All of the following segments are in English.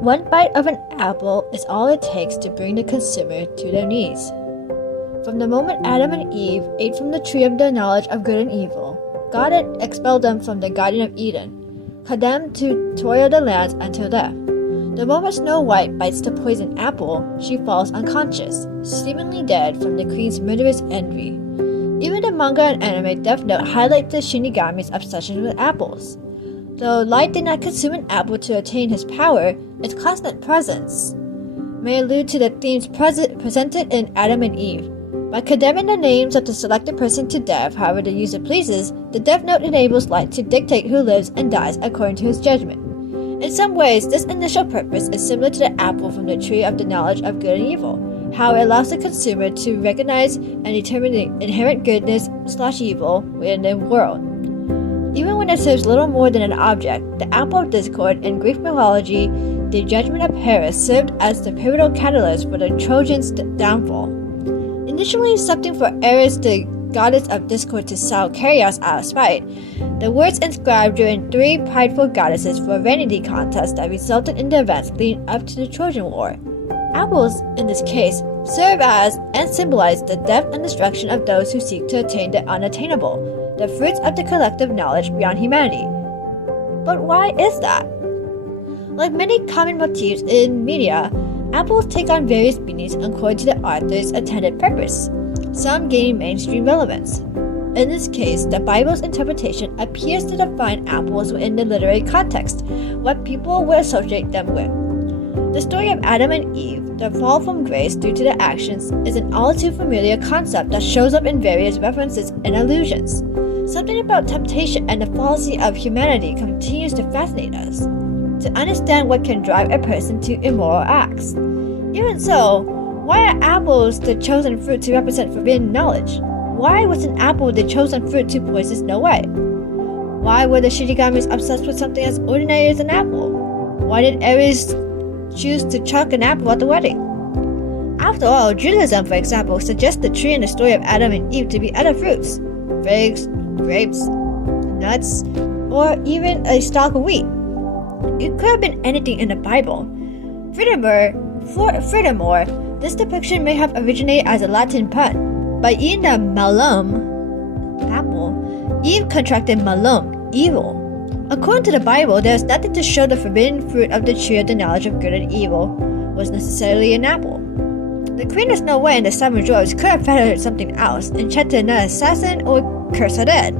One bite of an apple is all it takes to bring the consumer to their knees. From the moment Adam and Eve ate from the tree of the knowledge of good and evil, God had expelled them from the Garden of Eden, condemned to toil the lands until death. The moment Snow White bites the poisoned apple, she falls unconscious, seemingly dead from the queen's murderous envy. Even the manga and anime Death Note highlight the Shinigami's obsession with apples. Though Light did not consume an apple to attain his power, its constant presence may allude to the themes presented in Adam and Eve. By condemning the names of the selected person to death however the user pleases, the Death Note enables Light to dictate who lives and dies according to his judgment. In some ways, this initial purpose is similar to the apple from the tree of the knowledge of good and evil, how it allows the consumer to recognize and determine the inherent goodness/evil within the world. Even when it serves little more than an object, the apple of discord in Greek mythology, the judgment of Paris, served as the pivotal catalyst for the Trojans' downfall. Initially accepting for Eris, the goddess of discord, to sow chaos out of spite, the words inscribed during 3 prideful goddesses for a vanity contest that resulted in the events leading up to the Trojan War. Apples, in this case, serve as and symbolize the death and destruction of those who seek to attain the unattainable, the fruits of the collective knowledge beyond humanity. But why is that? Like many common motifs in media, apples take on various meanings according to the author's intended purpose, some gaining mainstream relevance. In this case, the Bible's interpretation appears to define apples within the literary context, what people will associate them with. The story of Adam and Eve, the fall from grace due to their actions, is an all too familiar concept that shows up in various references and allusions. Something about temptation and the fallacy of humanity continues to fascinate us, to understand what can drive a person to immoral acts. Even so, why are apples the chosen fruit to represent forbidden knowledge? Why was an apple the chosen fruit to poison Snow White? Why were the Shinigamis obsessed with something as ordinary as an apple? Why did Ares choose to chuck an apple at the wedding? After all, Judaism, for example, suggests the tree in the story of Adam and Eve to be other fruits, figs, grapes, nuts, or even a stalk of wheat. It could have been anything in the Bible. Furthermore, this depiction may have originated as a Latin pun. By eating the malum, apple, Eve contracted malum, evil. According to the Bible, there is nothing to show the forbidden fruit of the tree of the knowledge of good and evil was necessarily an apple. The Queen of Snow White and the 7 Dwarfs could have feathered something else, enchanted an assassin, or cursed her dead.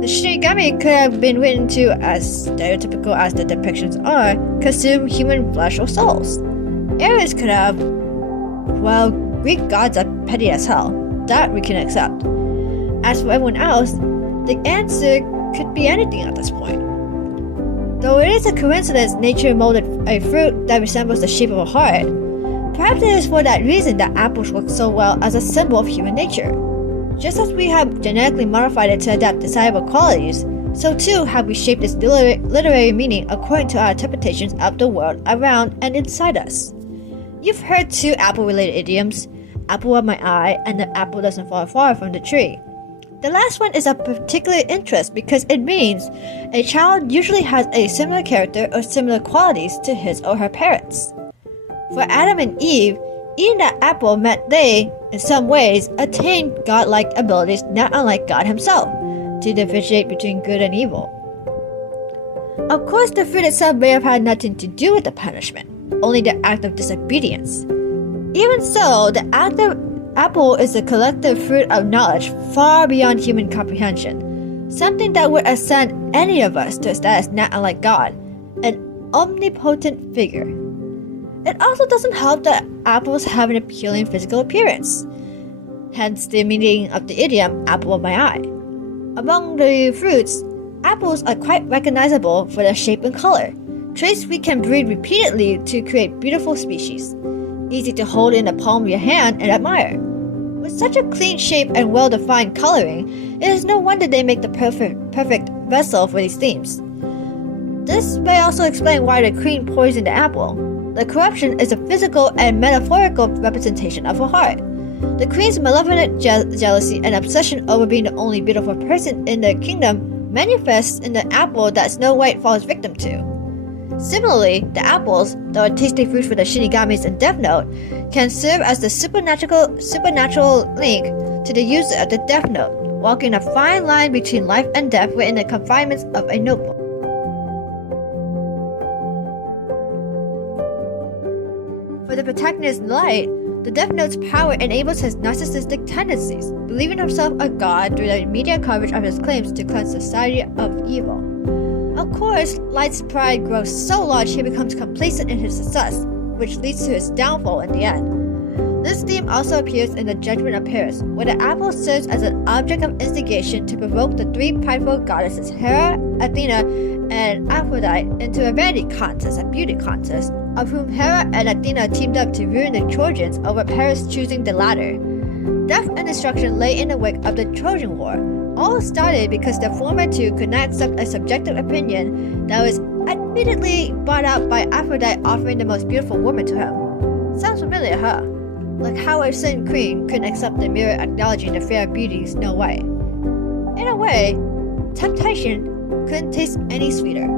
The Shinigami could have been written to, as stereotypical as the depictions are, consume human flesh or souls. Ares could have, well, Greek gods are petty as hell. That we can accept. As for everyone else, the answer could be anything at this point. Though it is a coincidence nature molded a fruit that resembles the shape of a heart, perhaps it is for that reason that apples work so well as a symbol of human nature. Just as we have genetically modified it to adapt desirable qualities, so too have we shaped its literary meaning according to our interpretations of the world around and inside us. You've heard 2 apple-related idioms, apple of my eye and the apple doesn't fall far from the tree. The last one is of particular interest because it means a child usually has a similar character or similar qualities to his or her parents. For Adam and Eve, eating that apple meant they, in some ways, attained godlike abilities not unlike God himself, to differentiate between good and evil. Of course, the fruit itself may have had nothing to do with the punishment, only the act of disobedience. Even so, the act of apple is the collective fruit of knowledge far beyond human comprehension, something that would ascend any of us to a status not unlike God, an omnipotent figure. It also doesn't help that apples have an appealing physical appearance, hence the meaning of the idiom, apple of my eye. Among the fruits, apples are quite recognizable for their shape and color, traits we can breed repeatedly to create beautiful species, easy to hold in the palm of your hand and admire. With such a clean shape and well-defined coloring, it is no wonder they make the perfect vessel for these themes. This may also explain why the queen poisoned the apple. The corruption is a physical and metaphorical representation of her heart. The queen's malevolent jealousy and obsession over being the only beautiful person in the kingdom manifests in the apple that Snow White falls victim to. Similarly, the apples, though a tasty fruit for the Shinigamis in Death Note, can serve as the supernatural link to the user of the Death Note, walking a fine line between life and death within the confinements of a notebook. For the protagonist Light, the Death Note's power enables his narcissistic tendencies, believing himself a god through the media coverage of his claims to cleanse society of evil. Of course, Light's pride grows so large he becomes complacent in his success, which leads to his downfall in the end. This theme also appears in the Judgment of Paris, where the apple serves as an object of instigation to provoke the three prideful goddesses Hera, Athena, and Aphrodite into a vanity contest, a beauty contest, of whom Hera and Athena teamed up to ruin the Trojans over Paris choosing the latter. Death and destruction lay in the wake of the Trojan War. All started because the former two could not accept a subjective opinion that was admittedly brought out by Aphrodite offering the most beautiful woman to him. Sounds familiar, huh? Like how a certain queen couldn't accept the mirror acknowledging the fair beauty Snow White. In a way, temptation couldn't taste any sweeter.